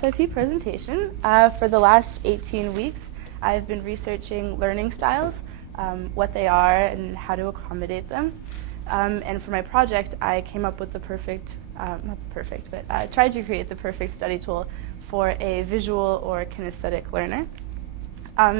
SIP presentation. For the last 18 weeks, I've been researching learning styles, what they are and how to accommodate them. And for my project, I came up with the perfect, not the perfect, but I tried to create the perfect study tool for a visual or kinesthetic learner.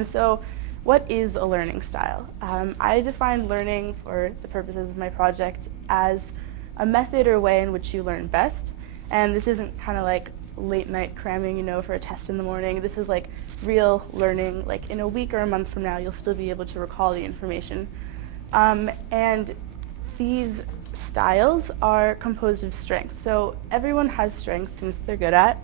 So what is a learning style? I define learning for the purposes of my project as a method or way in which you learn best. And this isn't kind of like late night cramming, you know, for a test in the morning. This is like real learning. Like in a week or a month from now, you'll still be able to recall the information. And these styles are composed of strengths. So everyone has strengths, things that they're good at.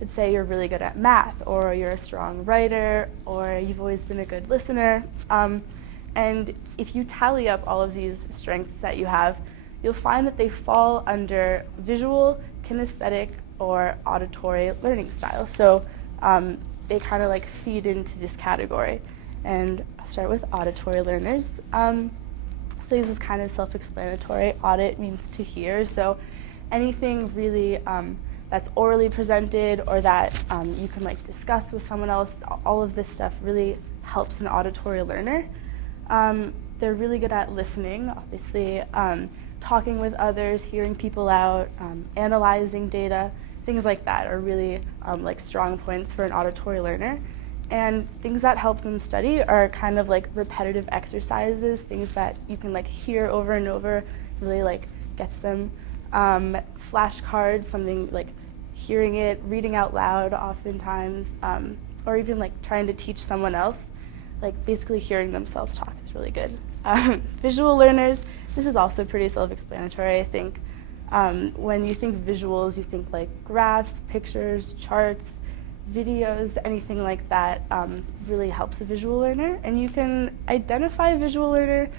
Let's say you're really good at math, or you're a strong writer, or you've always been a good listener. And if you tally up all of these strengths that you have, you'll find that they fall under visual, kinesthetic, or auditory learning style. So they kind of like feed into this category. And I'll start with auditory learners. This is kind of self-explanatory. Audit means to hear, so anything really that's orally presented or that you can like discuss with someone else, all of this stuff really helps an auditory learner. They're really good at listening, obviously, talking with others, hearing people out, analyzing data, things like that are really like strong points for an auditory learner. And things that help them study are kind of like repetitive exercises, things that you can like hear over and over, really like gets them. Flashcards, something like hearing it, reading out loud oftentimes, or even like trying to teach someone else, like basically hearing themselves talk is really good. Visual learners, this is also pretty self-explanatory, I think. When you think visuals, you think like graphs, pictures, charts, videos, anything like that really helps a visual learner. And you can identify a visual learner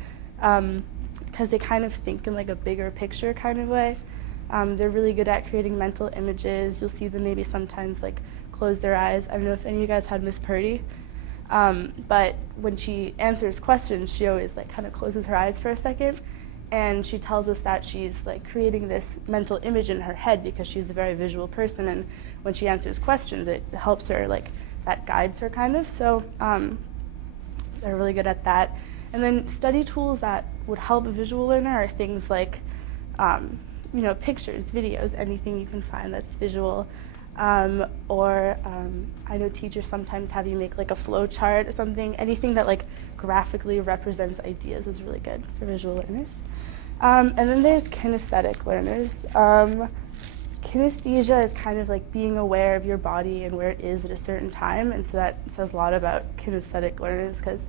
because they kind of think in like a bigger picture kind of way. They're really good at creating mental images. You'll see them maybe sometimes like close their eyes. I don't know if any of you guys had Miss Purdy, but when she answers questions, she always like kind of closes her eyes for a second. And she tells us that she's like creating this mental image in her head because she's a very visual person, and when she answers questions, it helps her, like that guides her kind of. So they're really good at that. And then study tools that would help a visual learner are things like, you know, pictures, videos, anything you can find that's visual. Or I know teachers sometimes have you make like a flow chart or something. Anything that like graphically represents ideas is really good for visual learners. And then there's kinesthetic learners. Kinesthesia is kind of like being aware of your body and where it is at a certain time, and so that says a lot about kinesthetic learners because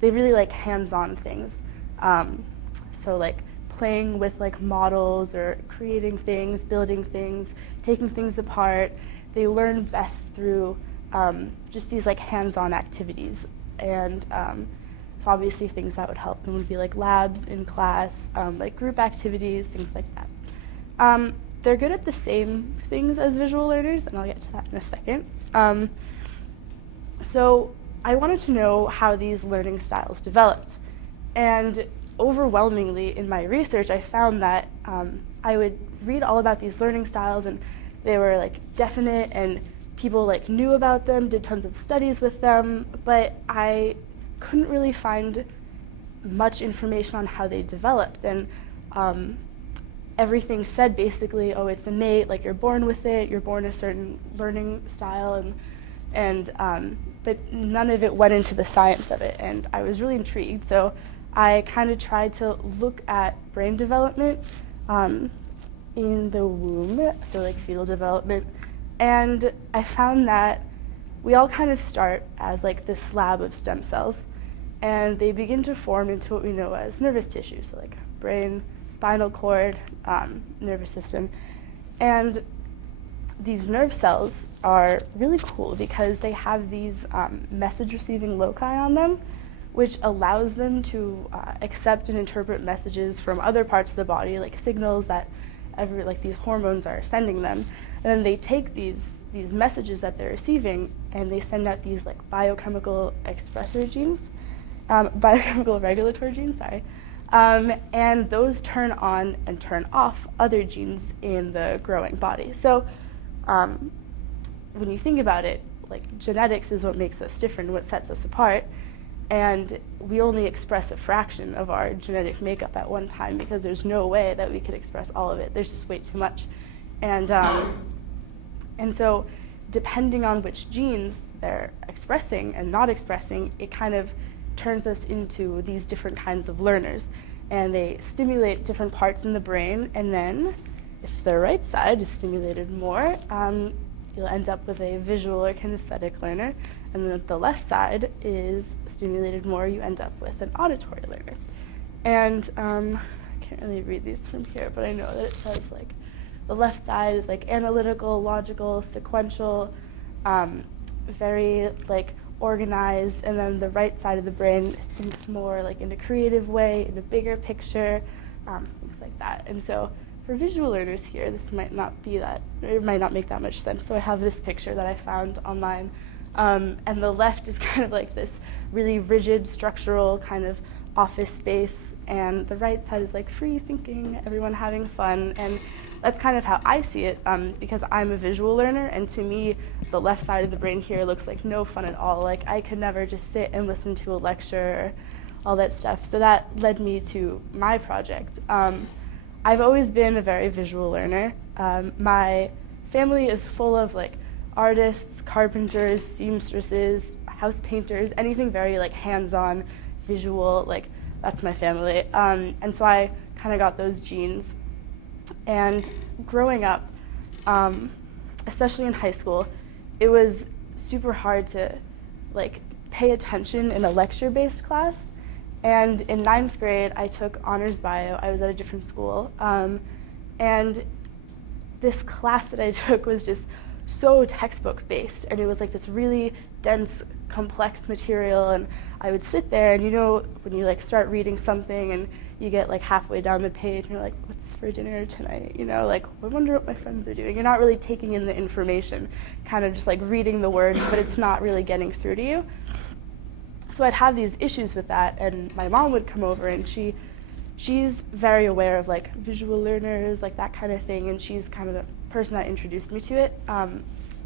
they really like hands-on things. So like playing with like models or creating things, building things, taking things apart. They learn best through just these like hands-on activities. And so obviously things that would help them would be like labs in class, like group activities, things like that. They're good at the same things as visual learners, and I'll get to that in a second. So I wanted to know how these learning styles developed. And overwhelmingly in my research, I found that I would read all about these learning styles, and they were like definite, and people like knew about them, did tons of studies with them, but I couldn't really find much information on how they developed. And everything said basically, oh, it's innate, like you're born with it, you're born a certain learning style, but none of it went into the science of it, and I was really intrigued. So I kind of tried to look at brain development in the womb, so like fetal development, and I found that we all kind of start as like this slab of stem cells, and they begin to form into what we know as nervous tissue, so like brain, spinal cord, nervous system. And these nerve cells are really cool because they have these message receiving loci on them, which allows them to accept and interpret messages from other parts of the body, like signals that these hormones are sending them. And then they take these messages that they're receiving, and they send out these like biochemical expressor genes, biochemical regulatory genes, sorry. And those turn on and turn off other genes in the growing body. So when you think about it, like genetics is what makes us different, what sets us apart, and we only express a fraction of our genetic makeup at one time because there's no way that we could express all of it. There's just way too much. And so depending on which genes they're expressing and not expressing, it kind of turns us into these different kinds of learners. And they stimulate different parts in the brain, and then if the right side is stimulated more, you'll end up with a visual or kinesthetic learner, and then if the left side is stimulated more, you end up with an auditory learner. And I can't really read these from here, but I know that it says like the left side is like analytical, logical, sequential, very like organized, and then the right side of the brain thinks more like in a creative way, in a bigger picture, things like that. And so for visual learners here, this might not be that, it might not make that much sense. So I have this picture that I found online, and the left is kind of like this really rigid, structural kind of office space, and the right side is like free thinking, everyone having fun, and that's kind of how I see it, because I'm a visual learner, and to me, the left side of the brain here looks like no fun at all. Like I could never just sit and listen to a lecture, or all that stuff. So that led me to my project. I've always been a very visual learner. My family is full of like artists, carpenters, seamstresses, house painters, anything very like hands-on, visual, like that's my family. And so I kind of got those genes. And growing up, especially in high school, it was super hard to like pay attention in a lecture-based class. And in 9th grade, I took honors bio. I was at a different school. And this class that I took was just so textbook-based. And it was like this really dense, complex material. And I would sit there, and you know, when you like start reading something and you get like halfway down the page, and you're like, what's for dinner tonight? You know, like, I wonder what my friends are doing. You're not really taking in the information, kind of just like reading the words, but it's not really getting through to you. So I'd have these issues with that, and my mom would come over, and she's very aware of like visual learners, like that kind of thing, and she's kind of the person that introduced me to it.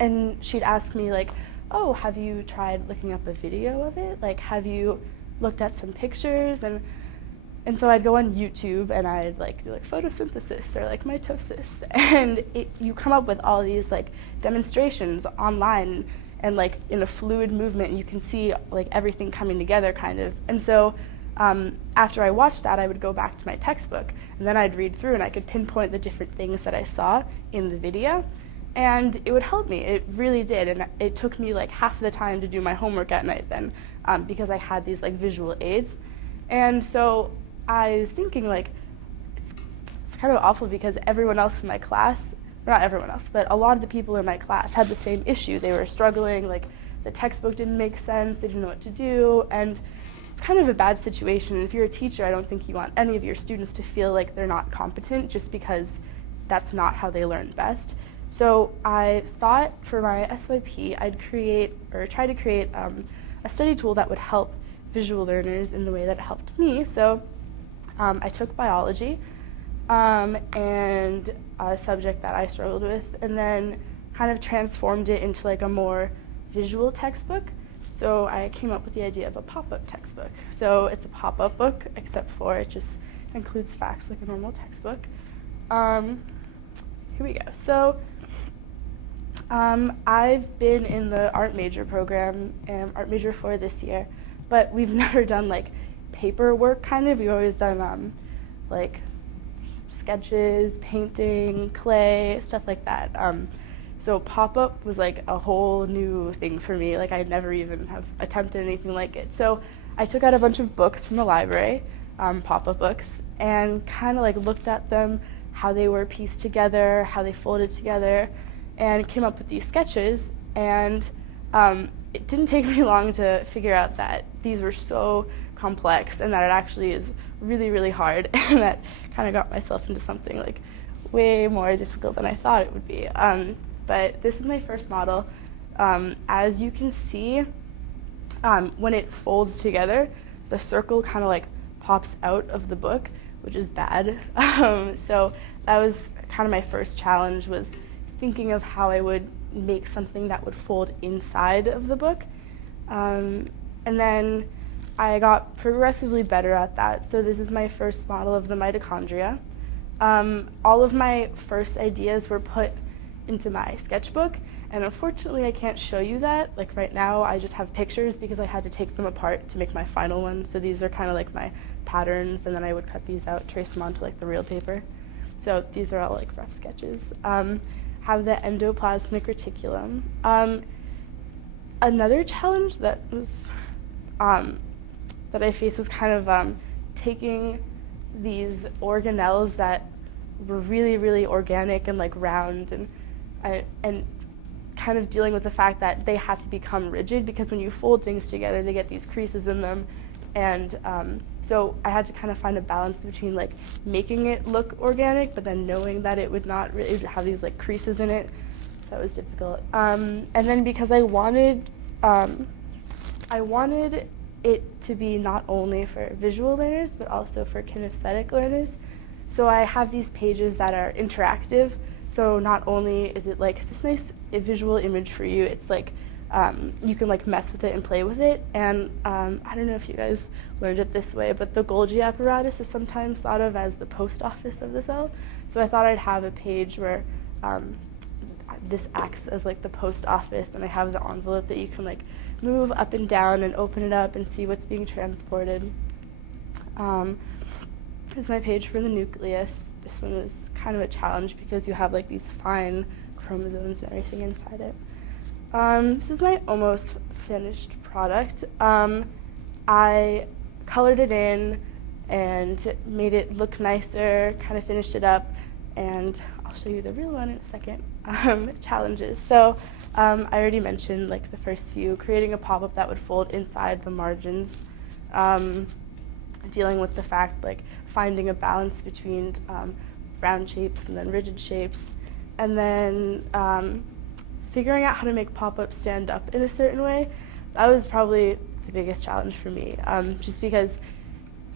And she'd ask me like, oh, have you tried looking up a video of it? Like, have you looked at some pictures? And so I'd go on YouTube, and I'd like do like photosynthesis or like mitosis, and you come up with all these like demonstrations online, and like in a fluid movement, you can see like everything coming together kind of. And so after I watched that, I would go back to my textbook, and then I'd read through, and I could pinpoint the different things that I saw in the video, and it would help me. It really did. And it took me like half the time to do my homework at night then, because I had these like visual aids. And so I was thinking like, it's kind of awful because everyone else in my class, not everyone else, but a lot of the people in my class had the same issue. They were struggling, like the textbook didn't make sense, they didn't know what to do, and it's kind of a bad situation. And if you're a teacher, I don't think you want any of your students to feel like they're not competent just because that's not how they learn best. So I thought for my SYP, I'd try to create a study tool that would help visual learners in the way that it helped me. So I took biology, and a subject that I struggled with, and then kind of transformed it into like a more visual textbook. So I came up with the idea of a pop-up textbook. So it's a pop-up book, except for it just includes facts like a normal textbook. Here we go. So I've been in the art major program, and art major 4 this year, but we've never done like paperwork kind of. We've always done like sketches, painting, clay, stuff like that. So pop-up was like a whole new thing for me. Like I'd never even have attempted anything like it. So I took out a bunch of books from the library, pop-up books, and kind of like looked at them, how they were pieced together, how they folded together, and came up with these sketches. And it didn't take me long to figure out that these were so complex and that it actually is really, really hard, and that kind of got myself into something like way more difficult than I thought it would be. But this is my first model. As you can see, when it folds together, the circle kind of like pops out of the book, which is bad. So that was kind of my first challenge, was thinking of how I would make something that would fold inside of the book. And then I got progressively better at that. So this is my first model of the mitochondria. All of my first ideas were put into my sketchbook, and unfortunately I can't show you that. Like right now I just have pictures because I had to take them apart to make my final one. So these are kind of like my patterns, and then I would cut these out, trace them onto like the real paper. So these are all like rough sketches. Have the endoplasmic reticulum. Another challenge that was that I faced was kind of taking these organelles that were really, really organic and like round, and kind of dealing with the fact that they had to become rigid, because when you fold things together, they get these creases in them. And so I had to kind of find a balance between like making it look organic, but then knowing that it would not really have these like creases in it. So it was difficult. And then because I wanted it to be not only for visual learners, but also for kinesthetic learners. So I have these pages that are interactive. So not only is it like this nice visual image for you, it's like you can like mess with it and play with it. And I don't know if you guys learned it this way, but the Golgi Apparatus is sometimes thought of as the post office of the cell. So I thought I'd have a page where this acts as like the post office, and I have the envelope that you can like move up and down and open it up and see what's being transported. Here's my page for the nucleus. This one was kind of a challenge because you have like these fine chromosomes and everything inside it. This is my almost finished product. I colored it in and made it look nicer, kind of finished it up, and I'll show you the real one in a second. Challenges. So I already mentioned like the first few, creating a pop-up that would fold inside the margins, dealing with the fact like finding a balance between round shapes and then rigid shapes, and then figuring out how to make pop-ups stand up in a certain way. That was probably the biggest challenge for me, just because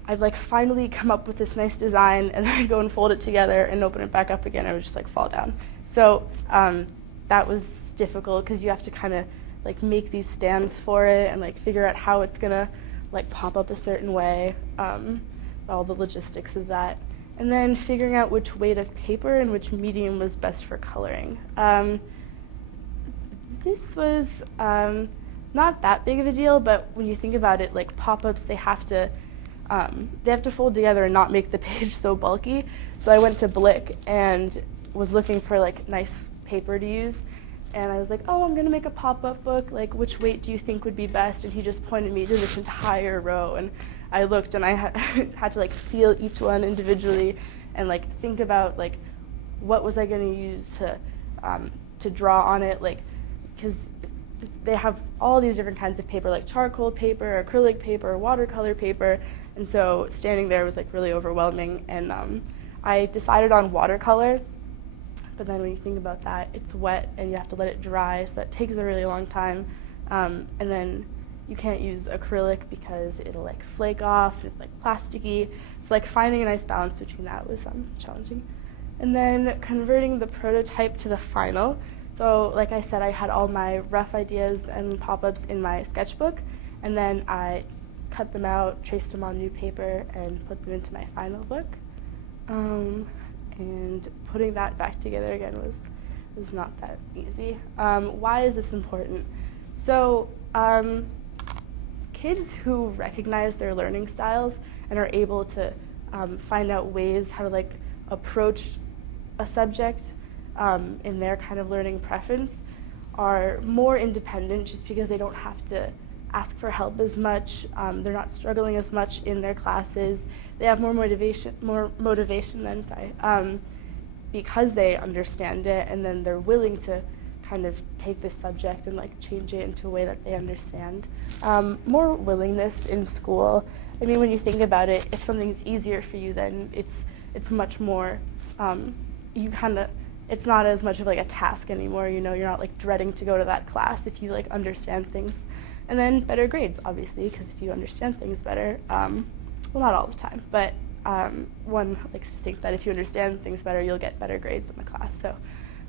I'd like finally come up with this nice design, and then I'd go and fold it together and open it back up again, and it would just like fall down. So that was difficult because you have to kind of like make these stands for it and like figure out how it's gonna like pop up a certain way, all the logistics of that. And then figuring out which weight of paper and which medium was best for coloring. This was not that big of a deal, but when you think about it, like pop-ups, they have to fold together and not make the page so bulky. So I went to Blick and was looking for like nice paper to use, and I was like, oh, I'm gonna make a pop-up book, like which weight do you think would be best? And he just pointed me to this entire row, and I looked, and I had to like feel each one individually and like think about like what was I gonna use to draw on it, like because they have all these different kinds of paper, like charcoal paper, acrylic paper, watercolor paper, and so standing there was like really overwhelming. And I decided on watercolor, but then when you think about that, it's wet and you have to let it dry, so that takes a really long time. And then you can't use acrylic because it'll like flake off, and it's like plasticky. So like finding a nice balance between that was challenging. And then converting the prototype to the final. So like I said, I had all my rough ideas and pop-ups in my sketchbook, and then I cut them out, traced them on new paper, and put them into my final book. And putting that back together again was not that easy. Why is this important? So kids who recognize their learning styles and are able to find out ways how to like approach a subject in their kind of learning preference are more independent, just because they don't have to ask for help as much. They're not struggling as much in their classes. They have more motivation because they understand it, and then they're willing to kind of take this subject and like change it into a way that they understand. More willingness in school. I mean, when you think about it, if something's easier for you, then it's much more, it's not as much of like a task anymore, you know, you're not like dreading to go to that class if you like understand things. And then better grades, obviously, because if you understand things better, well, not all the time, but one likes to think that if you understand things better, you'll get better grades in the class. So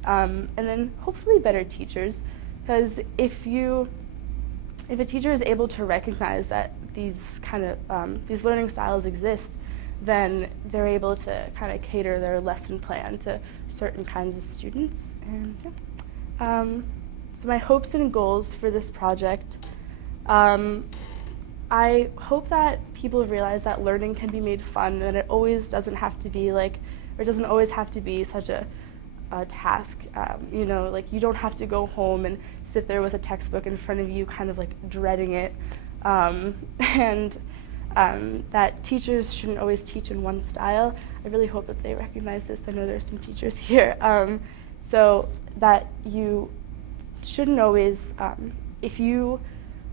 and then hopefully better teachers, because if a teacher is able to recognize that these these learning styles exist, then they're able to kind of cater their lesson plan to certain kinds of students. And yeah. So my hopes and goals for this project, I hope that people realize that learning can be made fun, and it always doesn't have to be or it doesn't always have to be such a task. You know, like you don't have to go home and sit there with a textbook in front of you kind of like dreading it. And that teachers shouldn't always teach in one style. I really hope that they recognize this. I know there's some teachers here. So that you shouldn't always, if you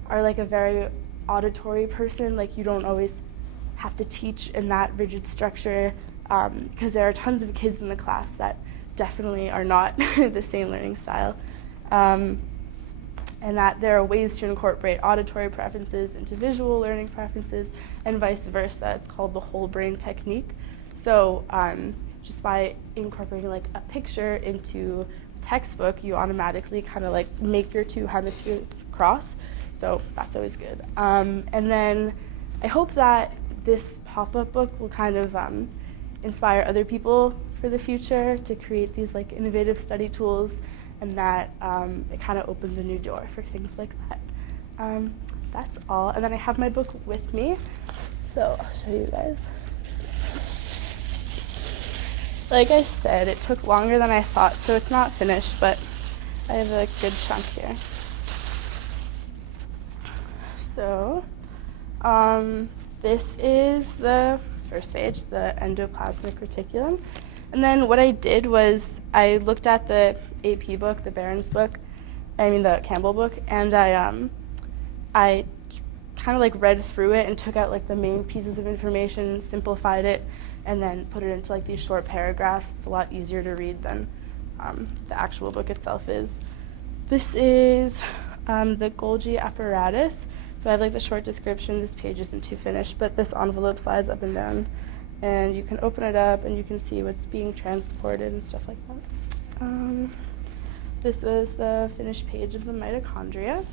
are like a very auditory person, like you don't always have to teach in that rigid structure, because there are tons of kids in the class that definitely are not the same learning style. And that there are ways to incorporate auditory preferences into visual learning preferences and vice versa. It's called the whole brain technique. So just by incorporating like a picture into a textbook, you automatically kind of like make your two hemispheres cross. So that's always good. And then I hope that this pop-up book will kind of inspire other people for the future to create these like innovative study tools, and that it kind of opens a new door for things like that. That's all. And then I have my book with me, so I'll show you guys. Like I said, it took longer than I thought, so it's not finished, but I have a good chunk here. So this is the first page, the Endoplasmic Reticulum. And then what I did was I looked at the AP book, the the Campbell book, and I kind of like read through it and took out like the main pieces of information, simplified it, and then put it into like these short paragraphs. It's a lot easier to read than the actual book itself is. This is the Golgi Apparatus. So I have like the short description. This page isn't too finished, but this envelope slides up and down, and you can open it up and you can see what's being transported and stuff like that. This is the finished page of the mitochondria,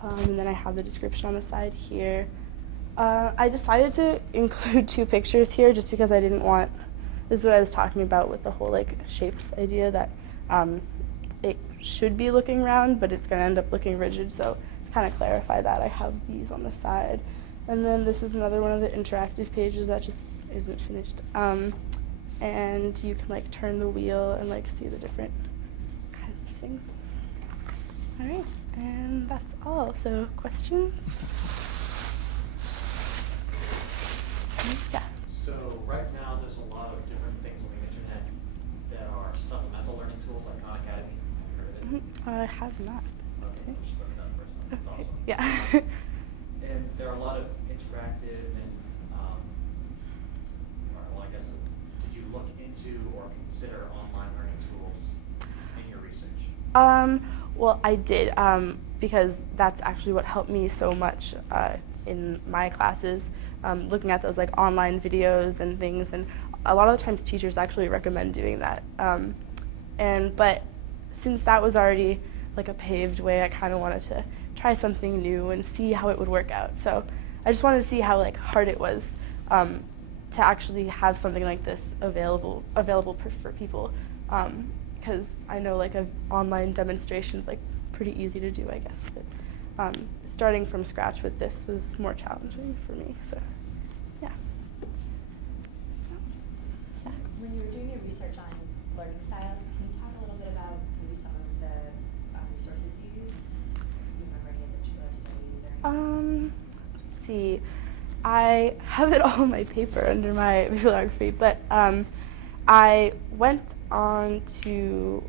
and then I have the description on the side here. I decided to include two pictures here just because I didn't want, this is what I was talking about with the whole like shapes idea, that it should be looking round, but it's going to end up looking rigid. So to kind of clarify that, I have these on the side. And then this is another one of the interactive pages that just isn't finished. And you can like turn the wheel and like see the different kinds of things. All right, and that's all. So questions? Yeah. So right now there's a lot of different things on the internet that are supplemental learning tools like Khan Academy. Have you heard of it? I have not. Okay, we'll just look at that first. That's Okay. awesome. Yeah. And there are a lot of interactive and, well, I guess, did you look into or consider online learning tools in your research? Well, I did, because that's actually what helped me so much in my classes, looking at those like online videos and things, and a lot of the times teachers actually recommend doing that. But since that was already like a paved way, I kind of wanted to try something new and see how it would work out. So I just wanted to see how like hard it was to actually have something like this available for people, because I know like an online demonstration is like pretty easy to do, I guess, but starting from scratch with this was more challenging for me. So yeah. When you were doing your research on learning styles, can you talk a little bit about maybe some of the resources you used? Do you remember any particular studies or anything? Let's see. I have it all on my paper under my bibliography, but I went on to,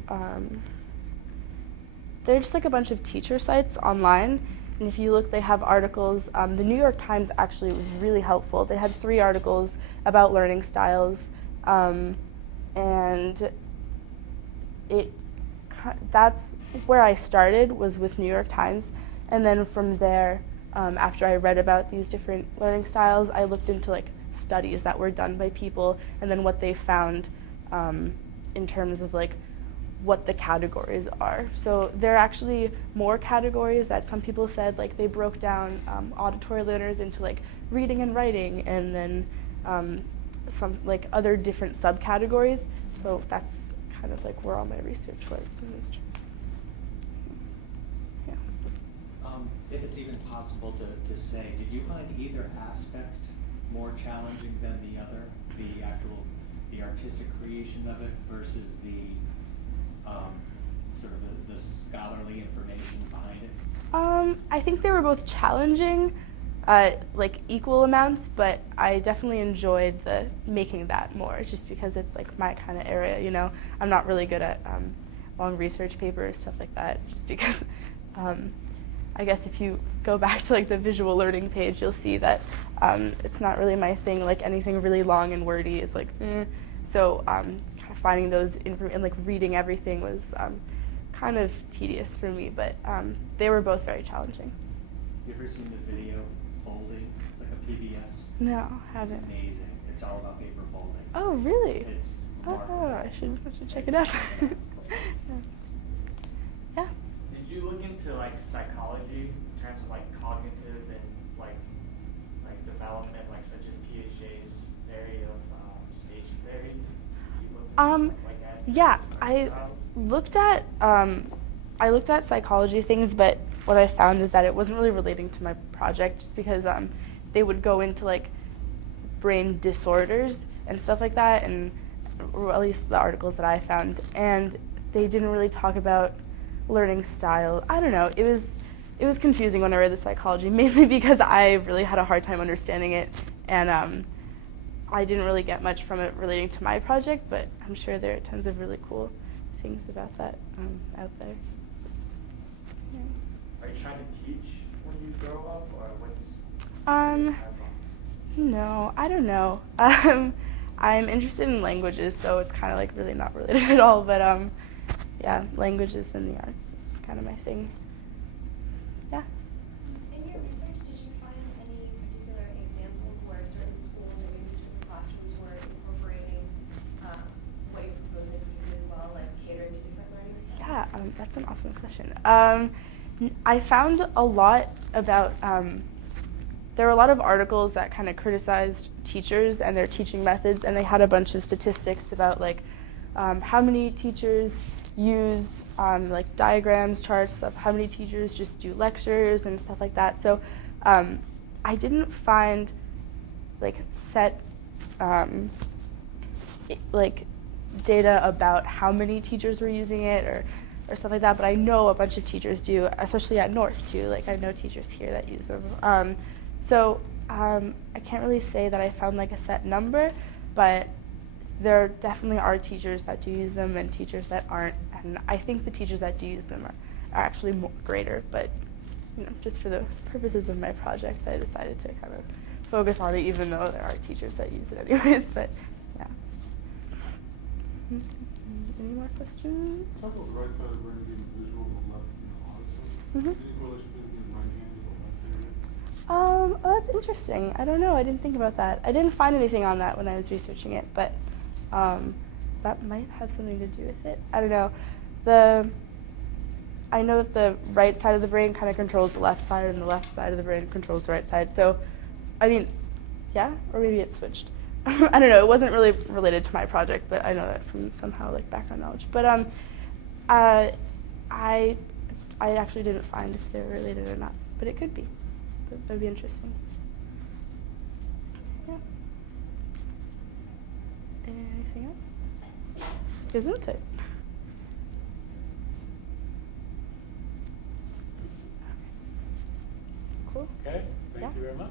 there's just like a bunch of teacher sites online, and if you look, they have articles. The New York Times actually was really helpful. They had 3 articles about learning styles, and that's where I started, was with New York Times, and then from there, after I read about these different learning styles, I looked into like studies that were done by people, and then what they found in terms of like what the categories are. So there are actually more categories that some people said, like they broke down auditory learners into like reading and writing, and then some like other different subcategories. So that's kind of like where all my research was in those terms. Yeah. If it's even possible to say, did you find either aspect more challenging than the other? The artistic creation of it versus the sort of the scholarly information behind it? I think they were both challenging, like equal amounts, but I definitely enjoyed making that more, just because it's like my kind of area, you know. I'm not really good at long research papers, stuff like that, just because I guess if you go back to like the visual learning page, you'll see that it's not really my thing. Like anything really long and wordy is like, So kind of finding those and like reading everything was kind of tedious for me, but they were both very challenging. You ever seen the video Folding? It's like a PBS. No, haven't. It's amazing. It's all about paper folding. Oh, really? It's Oh, remarkable. I should check it out. Yeah. Did you look into like psychology in terms of like cognitive and like development, like such as Piaget's theory of stage theory? Did you look into stuff like that? Yeah, Learning styles? I looked at psychology things, but what I found is that it wasn't really relating to my project, just because they would go into like brain disorders and stuff like that, and or at least the articles that I found, and they didn't really talk about learning style. I don't know. It was confusing when I read the psychology, mainly because I really had a hard time understanding it, and I didn't really get much from it relating to my project, but I'm sure there are tons of really cool things about that out there. So, yeah. Are you trying to teach when you grow up, or what's? No, I don't know. I'm interested in languages, so it's kind of like really not related at all, but yeah, languages and the arts is kind of my thing. Yeah. In your research, did you find any particular examples where certain schools or maybe certain classrooms were incorporating what you're proposing really well, like catering to different learning styles? Yeah, that's an awesome question. I found a lot about, there were a lot of articles that kind of criticized teachers and their teaching methods, and they had a bunch of statistics about like how many teachers use like diagrams, charts of how many teachers just do lectures and stuff like that. So I didn't find like set like data about how many teachers were using it or stuff like that, but I know a bunch of teachers do, especially at North too. Like I know teachers here that use them. So I can't really say that I found like a set number, but there definitely are teachers that do use them and teachers that aren't, and I think the teachers that do use them are actually greater, but you know, just for the purposes of my project, I decided to kind of focus on it, even though there are teachers that use it anyways, but yeah. Any more questions? Talk about the right side of the brain being visual and the left being auditory. Mhm. Any correlation between being right-handed or left-handed? Oh, that's interesting. I don't know. I didn't think about that. I didn't find anything on that when I was researching it, but that might have something to do with it. I don't know. I know that the right side of the brain kind of controls the left side, and the left side of the brain controls the right side. So, I mean, yeah, or maybe it switched. I don't know. It wasn't really related to my project, but I know that from somehow like background knowledge. But I actually didn't find if they were related or not, but it could be. That'd be interesting. Yeah. Anything else? Isn't it? Cool. Okay, thank Yeah. you very much.